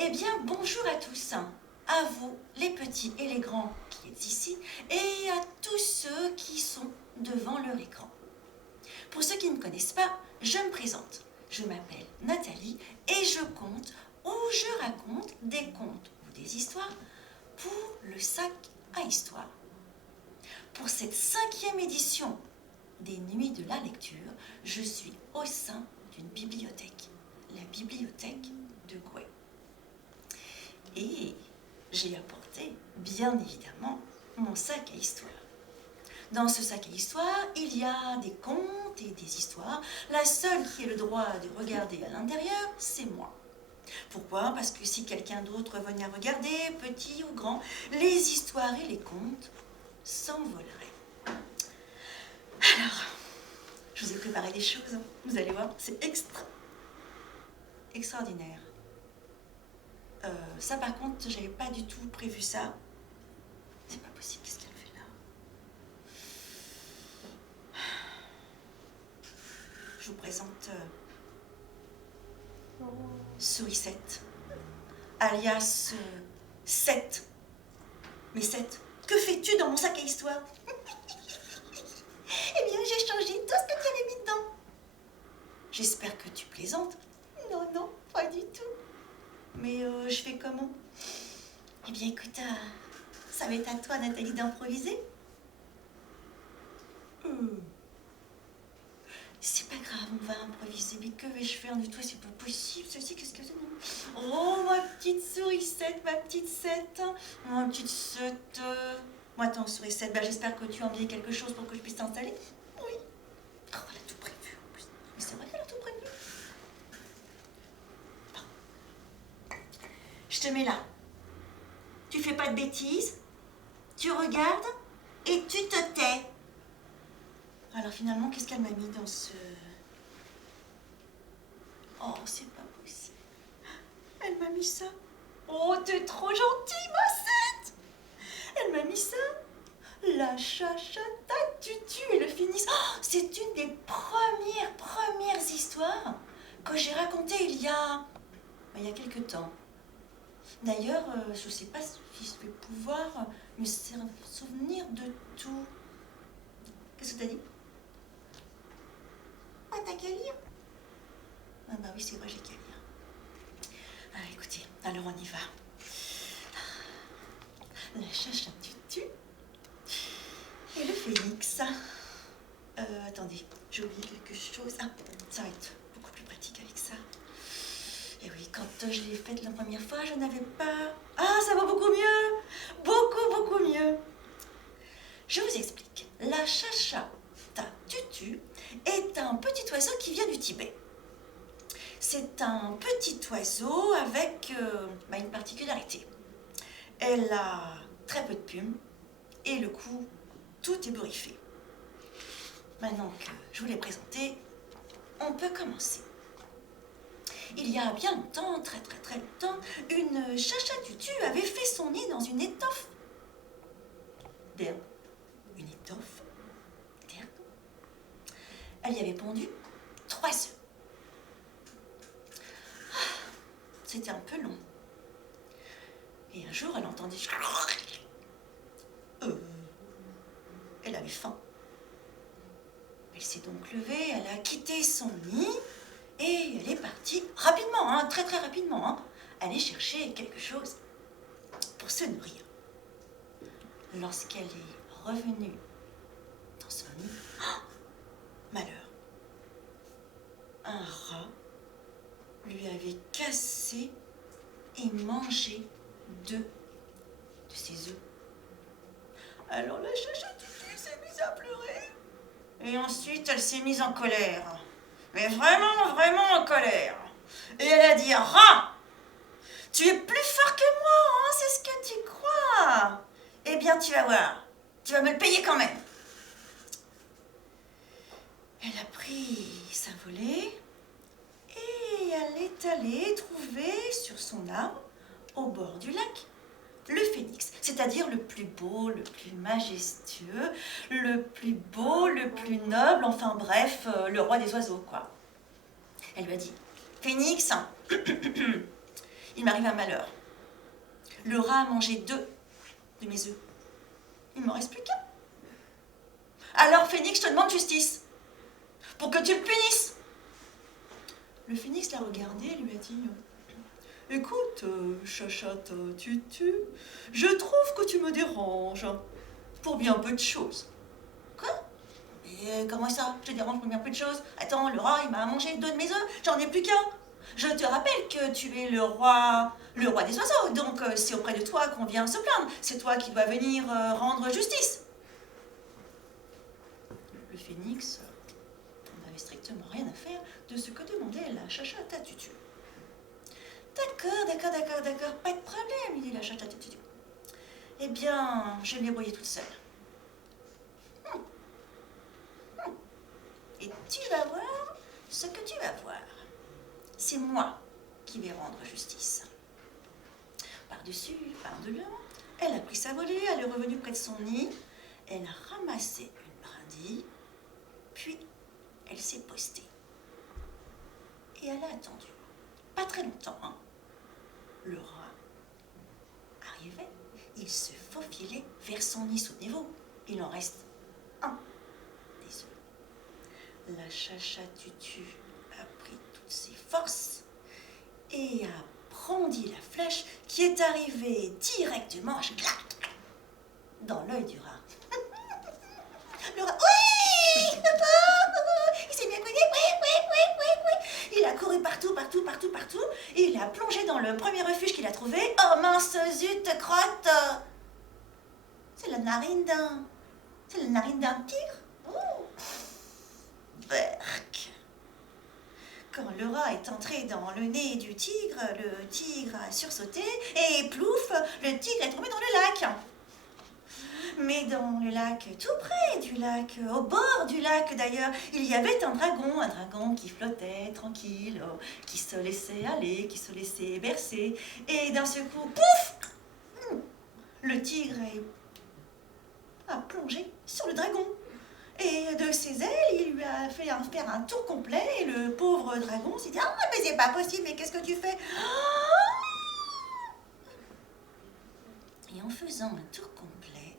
Eh bien, bonjour à tous, à vous, les petits et les grands qui êtes ici, et à tous ceux qui sont devant leur écran. Pour ceux qui ne connaissent pas, je me présente. Je m'appelle Nathalie et je conte ou je raconte des contes ou des histoires pour le sac à histoire. Pour cette 5e édition des Nuits de la lecture, je suis au sein d'une bibliothèque, la bibliothèque de Gouet. Et j'ai apporté, bien évidemment, mon sac à histoire. Dans ce sac à histoire, il y a des contes et des histoires. La seule qui ait le droit de regarder à l'intérieur, c'est moi. Pourquoi? Parce que si quelqu'un d'autre venait regarder, petit ou grand, les histoires et les contes s'envoleraient. Alors, je vous ai préparé des choses, hein. Vous allez voir, c'est extraordinaire. Ça par contre, j'avais pas du tout prévu ça. C'est pas possible, qu'est-ce qu'elle fait là? Je vous présente Sourisette, alias Seth. Mais Seth, que fais-tu dans mon sac à histoire? Eh bien, j'ai changé tout ce que tu avais mis dedans. J'espère que tu plaisantes. Non, non, pas du tout. Mais je fais comment? Eh bien, écoute, ça va être à toi, Nathalie, d'improviser. C'est pas grave, on va improviser. Mais que vais-je faire du tout? C'est pas possible, ceci, qu'est-ce que c'est? Oh, ma petite sourisette, ma petite Seth. Ma petite Seth. Moi, attends, sourisette, ben, j'espère que tu as envoyé quelque chose pour que je puisse t'installer. Oui. Oh, elle a tout prévu en plus. Mais c'est vrai qu'elle a tout prévu. Bon. Je te mets là. Tu fais pas de bêtises. Tu regardes et tu te tais. Alors finalement, qu'est-ce qu'elle m'a mis dans ce... Oh, c'est pas possible. Elle m'a mis ça. Oh, t'es trop gentille, ma Seth. Elle m'a mis ça. La chachata tutu et le finis. Oh, c'est une des premières histoires que j'ai racontées il y a quelque temps. D'ailleurs, je ne sais pas si je vais pouvoir me souvenir de tout. Qu'est-ce que t'as dit? Ah, t'as qu'à lire? Ah bah oui, c'est vrai, j'ai qu'à lire. Ah, écoutez, alors on y va. La chacha tutu et le phénix. Attendez, j'ai oublié quelque chose. Ah, ça va être beaucoup plus pratique avec ça. Et oui, quand je l'ai faite la première fois, je n'avais pas... Ah, ça va beaucoup mieux. Beaucoup mieux. Je vous explique. La chachata tutu est un petit oiseau qui vient du Tibet. C'est un petit oiseau avec une particularité. Elle a très peu de plumes et le cou tout ébouriffé. Maintenant que je vous l'ai présenté, on peut commencer. Il y a bien longtemps, très longtemps, une chacha tutu avait fait son nid dans une étoffe d'herbe. Une étoffe d'herbe. Elle y avait pondu 3 œufs. C'était un peu long. Et un jour, elle entendit... Elle avait faim. Elle s'est donc levée, elle a quitté son nid et elle est partie rapidement, très rapidement, aller chercher quelque chose pour se nourrir. Lorsqu'elle est revenue dans son nid, malheur, un rat lui avait cassé et mangé 2 de ses œufs. Alors la chacha tutu s'est mise à pleurer. Et ensuite, elle s'est mise en colère. Mais vraiment en colère. Et elle a dit, rat, tu es plus fort que moi, c'est ce que tu crois. Eh bien, tu vas voir, tu vas me le payer quand même. Elle a pris sa volée et elle est allée trouver sur son arbre, au bord du lac, le phénix, c'est-à-dire le plus beau, le plus majestueux, le plus beau, le plus noble, enfin bref, le roi des oiseaux, quoi. Elle lui a dit, Phénix, il m'arrive un malheur. Le rat a mangé 2 de mes œufs. Il ne m'en reste plus qu'un. Alors, Phénix, je te demande justice, pour que tu le punisses. Le phénix l'a regardé et lui a dit « Écoute, chachate tutu, je trouve que tu me déranges pour bien peu de choses. » Quoi? Mais comment ça? Je te dérange pour bien peu de choses? Attends, le rat, il m'a mangé 2 de mes œufs, j'en ai plus qu'un. Je te rappelle que tu es le roi des oiseaux, donc c'est auprès de toi qu'on vient se plaindre. C'est toi qui dois venir rendre justice. Le phénix n'avait strictement rien à faire de ce que demandait la chachate à tutu. D'accord, pas de problème, dit la chachate à tutu. Eh bien, je vais me débrouiller toute seule. Et tu vas voir ce que tu vas voir. C'est moi qui vais rendre justice. Par-dessus, par-delà, elle a pris sa volée, elle est revenue près de son nid, elle a ramassé une brindille, puis elle s'est postée. Et elle a attendu. Pas très longtemps, hein. Le rat arrivait, il se faufilait vers son nid, souvenez-vous. Il en reste un des œufs. La chachate tutu a pris toutes ses forces et a brandi la flèche qui est arrivée directement dans l'œil du rat. Le rat, oui! Il s'est bien connu, oui. Il a couru partout, et il a plongé dans le premier refuge qu'il a trouvé. Oh mince, zut, crotte! C'est la narine d'un tigre. Oh. Berk. Quand le rat est entré dans le nez du tigre a sursauté et plouf, le tigre est tombé dans le lac. Mais dans le lac, tout près du lac, au bord du lac d'ailleurs, il y avait un dragon qui flottait tranquille, qui se laissait aller, qui se laissait bercer. Et d'un seul coup, pouf! Le tigre a plongé sur le dragon. Et de ses ailes, il lui a fait faire un tour complet. Et le pauvre dragon s'est dit « Ah, mais c'est pas possible, mais qu'est-ce que tu fais ?» Et en faisant un tour complet,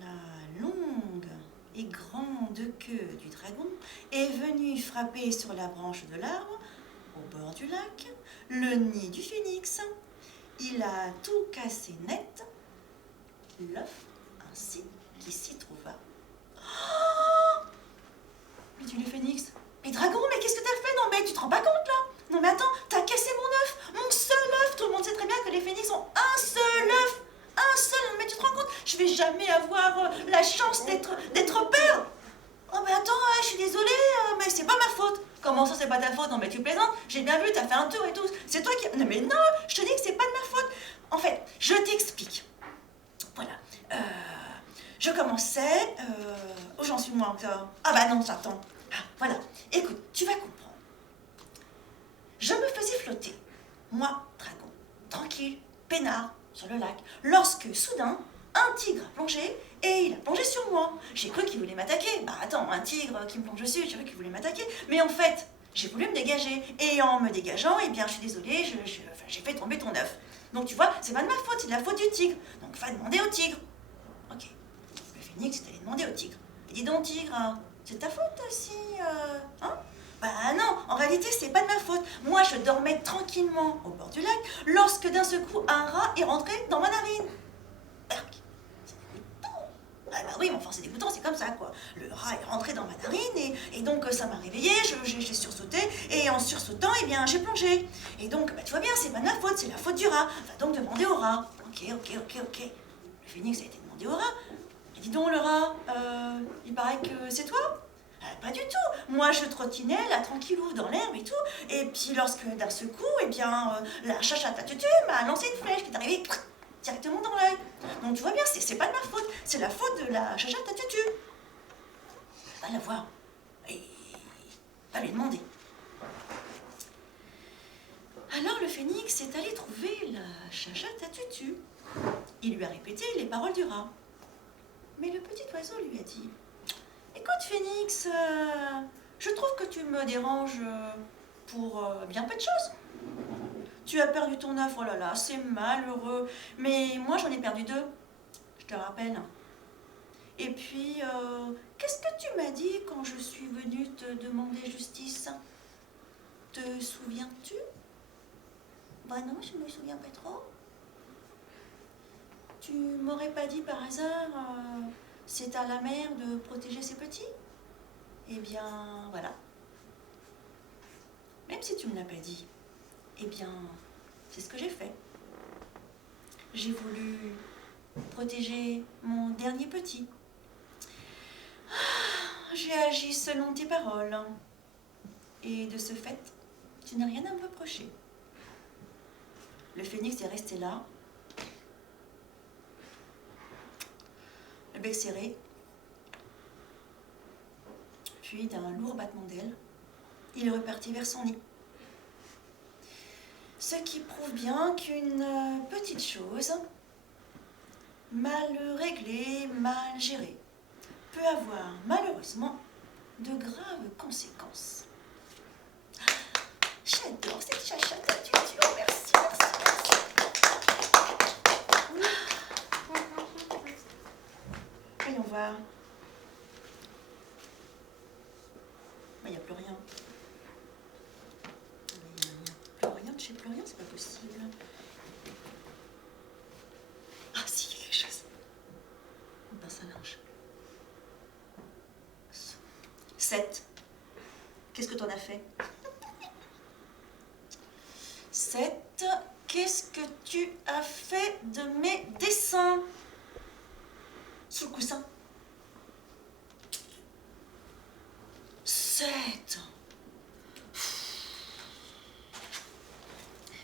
la longue et grande queue du dragon est venue frapper sur la branche de l'arbre, au bord du lac, le nid du phénix. Il a tout cassé net, l'œuf ainsi qui s'y trouva. Oh, lui dit le phénix. Mais dragon, mais qu'est-ce que t'as fait? Non mais tu te rends pas compte là? Non mais attends, t'as cassé mon seul œuf. Tout le monde sait très bien que les phénix ont un seul œuf. Un seul, mais tu te rends compte? Je vais jamais avoir la chance d'être père. Oh mais attends, je suis désolée, mais c'est pas ma faute. Comment ça c'est pas ta faute? Non mais tu plaisantes, j'ai bien vu, t'as fait un tour et tout. C'est toi qui... Non mais non, je te dis que c'est pas de ma faute. En fait, je t'explique. Voilà. Je commençais... où j'en suis moi encore? Ah bah non, j'attends. Ah, voilà. Écoute, tu vas comprendre. Je me faisais flotter, moi, dragon, tranquille, peinard, sur le lac, lorsque, soudain, un tigre a plongé, et il a plongé sur moi. J'ai cru qu'il voulait m'attaquer. Bah attends, un tigre qui me plonge dessus, j'ai cru qu'il voulait m'attaquer. Mais en fait, j'ai voulu me dégager. Et en me dégageant, eh bien, je suis désolée, j'ai fait tomber ton œuf. Donc tu vois, c'est pas de ma faute, c'est de la faute du tigre. Donc va demander au tigre. Ok. Le phénix est allé demander au tigre. Et dis donc, tigre, c'est ta faute si... Hein? Bah non, en réalité, c'est pas de ma faute. Moi, je dormais tranquillement au bord du lac lorsque d'un seul coup, un rat est rentré dans ma narine. C'est dégoûtant. Ah bah oui, mais enfin, c'est dégoûtant, c'est comme ça, quoi. Le rat est rentré dans ma narine et donc ça m'a réveillée, j'ai sursauté et en sursautant, eh bien, j'ai plongé. Et donc, bah, tu vois bien, c'est pas de ma faute, c'est la faute du rat. Va donc demander au rat. Ok. Le phénix a été demandé au rat. Et dis donc, le rat, il paraît que c'est toi? Pas du tout. Moi, je trottinais là, tranquillou, dans l'herbe et tout. Et puis, lorsque d'un seul coup, eh bien, la chachate à tutu m'a lancé une flèche qui est arrivée directement dans l'œil. Donc, tu vois bien, c'est pas de ma faute. C'est la faute de la chachate à tutu. Va la voir. Et va lui demander. Alors, le phénix est allé trouver la chachate à tutu. Il lui a répété les paroles du rat. Mais le petit oiseau lui a dit... Écoute, Phénix, je trouve que tu me déranges pour bien peu de choses. Tu as perdu ton œuf, oh là là, c'est malheureux. Mais moi, j'en ai perdu 2, je te rappelle. Et puis, qu'est-ce que tu m'as dit quand je suis venue te demander justice? Te souviens-tu? Bah non, je me souviens pas trop. Tu m'aurais pas dit par hasard, c'est à la mère de protéger ses petits? Eh bien, voilà. Même si tu me l'as pas dit, eh bien, c'est ce que j'ai fait. J'ai voulu protéger mon dernier petit. J'ai agi selon tes paroles. Et de ce fait, tu n'as rien à me reprocher. Le phénix est resté là, le bec serré, puis d'un lourd battement d'ailes, il est reparti vers son nid. Ce qui prouve bien qu'une petite chose, mal réglée, mal gérée, peut avoir malheureusement de graves conséquences. J'adore cette chachate à tutu. Oh, merci, merci, merci. Voyons voir. Il n'y a plus rien. Il n'y a plus rien, je sais plus rien, c'est pas possible. Ah si, il y a quelque chose. Une pince à linge. 7. Qu'est-ce que t'en as fait? 7. Qu'est-ce que tu as fait de mes dessins? Sous le coussin. 7.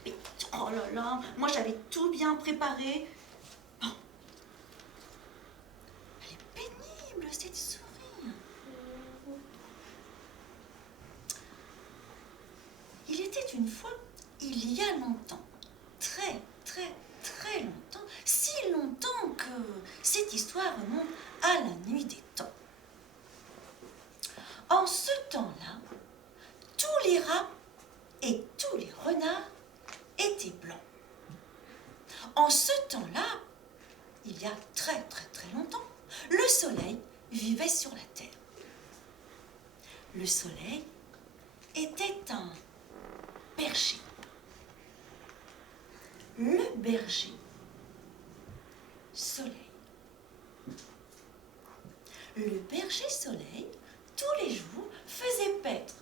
Mais, oh là là, moi j'avais tout bien préparé. Bon. Elle est pénible, cette souris. Il était une fois, il y a longtemps, très, très, très longtemps, si longtemps que cette histoire remonte à la nuit des temps. En ce temps-là, tous les rats et tous les renards étaient blancs. En ce temps-là, il y a très très très longtemps, le soleil vivait sur la terre. Le soleil était un berger. Le berger soleil. Le berger soleil, tous les jours, faisait paître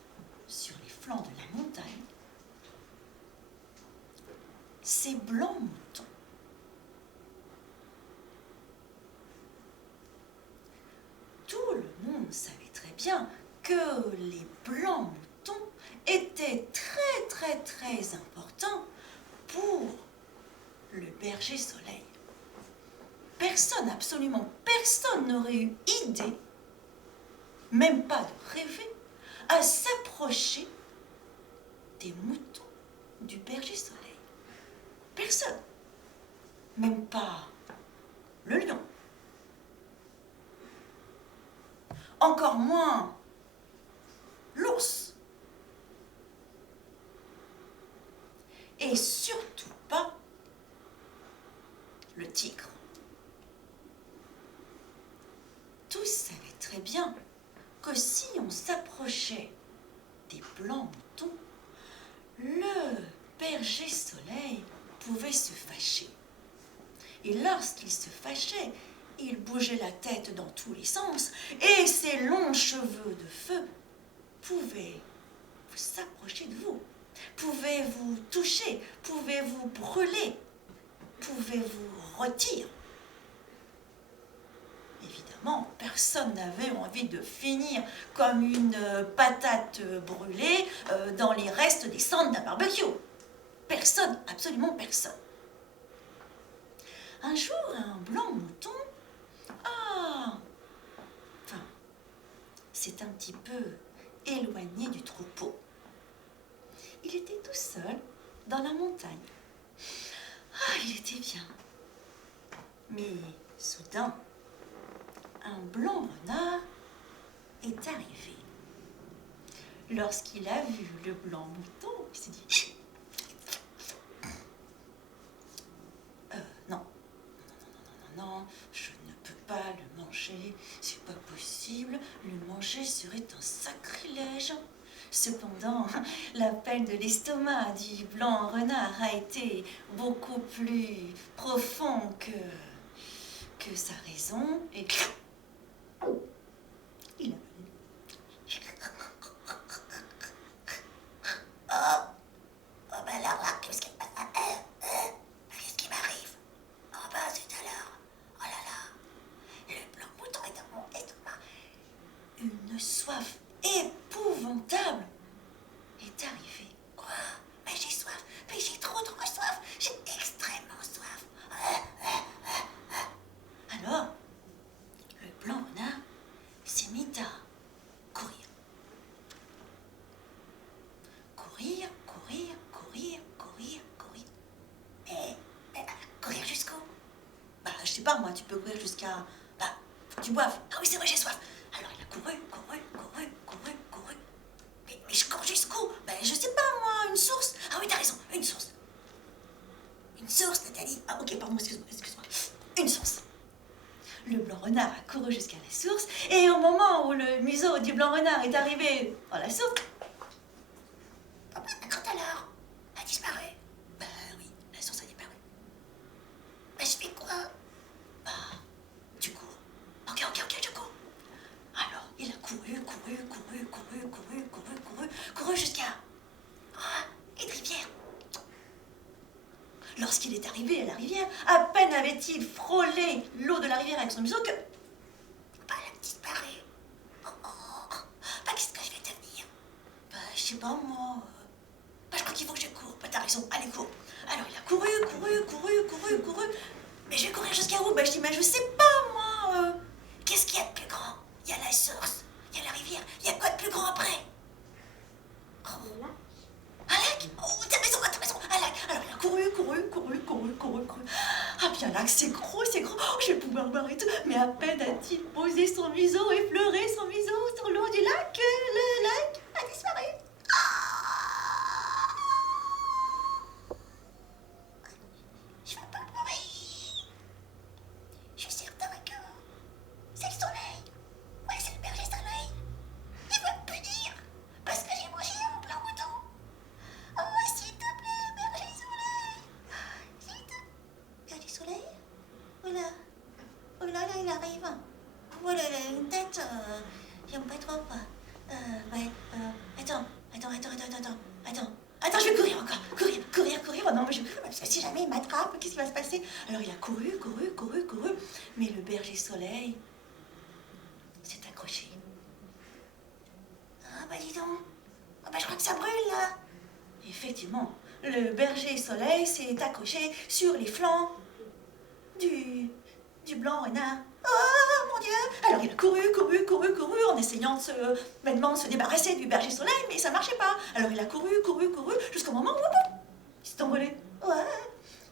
sur les flancs de la montagne ses blancs moutons. Tout le monde savait très bien que les blancs moutons étaient très très très importants pour le berger soleil. Personne, absolument personne n'aurait eu idée, même pas de rêver, à s'approcher des moutons du berger soleil. Personne. Même pas le lion. Encore moins l'ours. Et surtout pas le tigre. Tous savaient très bien que si on s'approchait des blancs moutons, le berger soleil pouvait se fâcher. Et lorsqu'il se fâchait, il bougeait la tête dans tous les sens et ses longs cheveux de feu pouvaient s'approcher de vous, pouvaient vous toucher, pouvaient vous brûler, pouvaient vous rôtir. Évidemment, personne n'avait envie de finir comme une patate brûlée dans les restes des cendres d'un barbecue. Personne, absolument personne. Un jour, un blanc mouton, s'est un petit peu éloigné du troupeau. Il était tout seul dans la montagne. Il était bien. Mais soudain, un blanc renard est arrivé. Lorsqu'il a vu le blanc mouton, il s'est dit l'argent. Cependant, l'appel de l'estomac du blanc renard a été beaucoup plus profond que sa raison et il a Oh, ben alors là, qu'est-ce qui m'arrive? Oh, ben zut alors. Oh là là, le blanc mouton est dans mon estomac. une soif épouvantable est arrivée. Quoi? Mais j'ai soif, mais j'ai trop soif, j'ai extrêmement soif. Alors, le blanc renard s'est mis à courir. Courir, courir, courir, courir, courir. Mais courir jusqu'où? Bah, je sais pas, moi, tu peux courir jusqu'à... Bah, faut que tu boives. Ah oui, c'est vrai, j'ai soif. Alors, il a couru, couru, couru, couru, couru. Mais je cours jusqu'où? Ben, je sais pas, moi, une source. Ah oui, t'as raison, une source. Une source, Nathalie. Ah, ok, pardon, excuse-moi, excuse-moi. Une source. Le blanc renard a couru jusqu'à la source, et au moment où le museau du blanc renard est arrivé dans la source, Oh, ben, quand alors? Elle a disparu. bah oui, la source a disparu. Ben, je fais quoi? Bah, tu cours. Ok, je cours. Alors, il a couru, couru, couru, couru, couru, couru, couru, couru jusqu'à... Ah, une rivière. Lorsqu'il est arrivé à la rivière, à peine avait-il frôlé l'eau de la rivière avec son museau que... Bah, elle a disparu. Bah, qu'est-ce que je vais devenir? Bah, je sais pas, moi... Bah, je crois qu'il faut que je cours. Bah, t'as raison, allez, cours. Alors, il a couru, couru, couru, couru, couru. Mais je vais courir jusqu'à Bah, je dis, mais je sais pas, moi... Qu'est-ce qu'il y a de plus grand? Il y a la source, il y a la rivière. Il y a quoi de plus grand après? Un lac. Oh, t'as raison, un lac. Alors, il a couru, couru, couru, couru, couru, couru. Ah, bien là, c'est gros, c'est gros. Oh, je vais pouvoir boire et tout. Mais à peine a-t-il posé son museau, effleuré son museau sur l'eau du lac, que le lac a disparu. Je vais pas mourir. Je suis certain que c'est le soleil. Ouais, c'est le berger soleil. Il va me punir parce que j'ai mangé un blanc mouton. Oh, s'il te plaît, berger soleil. Vite. Berger soleil. Oula. Oula, là, il arrive. Voilà, il a une tête. J'aime pas trop. Ouais. Attends, je vais courir encore. Courir. Oh non, mais je vais courir parce que si jamais il m'attrape, qu'est-ce qui va se passer? Alors, il a couru. Mais le berger soleil s'est accroché. Ah, bah dis donc. Ah, bah je crois que ça brûle là. Effectivement, le berger soleil s'est accroché sur les flancs du blanc renard. Oh mon Dieu! Alors il a couru en essayant de se débarrasser du berger soleil, mais ça marchait pas. Alors il a couru jusqu'au moment où il s'est envolé. Ouais,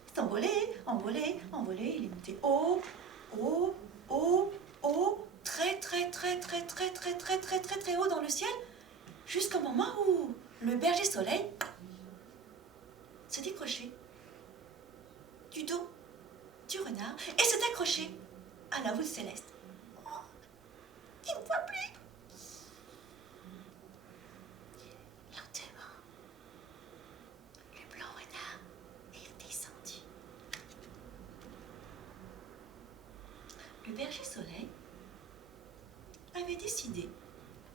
il s'est envolé. Il est monté haut, très haut dans le ciel, jusqu'au moment où le berger soleil s'est décroché du dos du renard et s'est accroché à la voûte céleste. Oh, il me voit plus. Lentement, le blanc renard est descendu. Le berger soleil avait décidé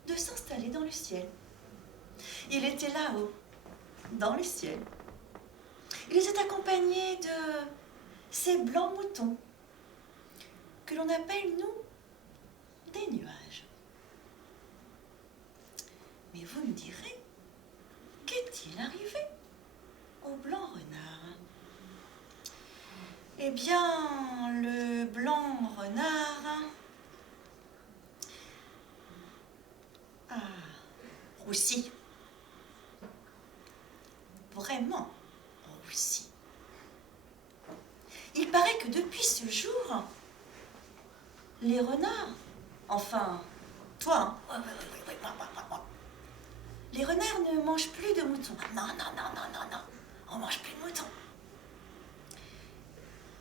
de s'installer dans le ciel. Il était là-haut, dans le ciel. Il était accompagné de ces blancs moutons que l'on appelle, nous, des nuages. Mais vous me direz, qu'est-il arrivé au blanc renard? Eh bien, le blanc renard a roussi. Vraiment roussi. Il paraît que depuis ce jour, les renards, enfin, toi, hein, Oui, moi. les renards ne mangent plus de moutons. Non. On mange plus de moutons.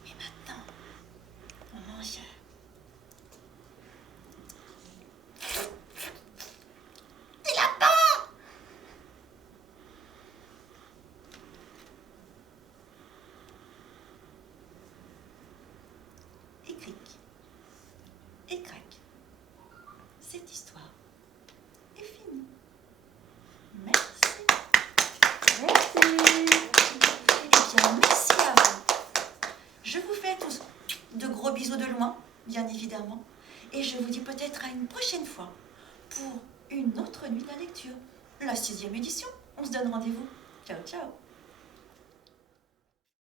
Mais maintenant, on mange Des lapins. De gros bisous de loin, bien évidemment. Et je vous dis peut-être à une prochaine fois pour une autre nuit de la lecture. La 6e édition. On se donne rendez-vous. Ciao, ciao.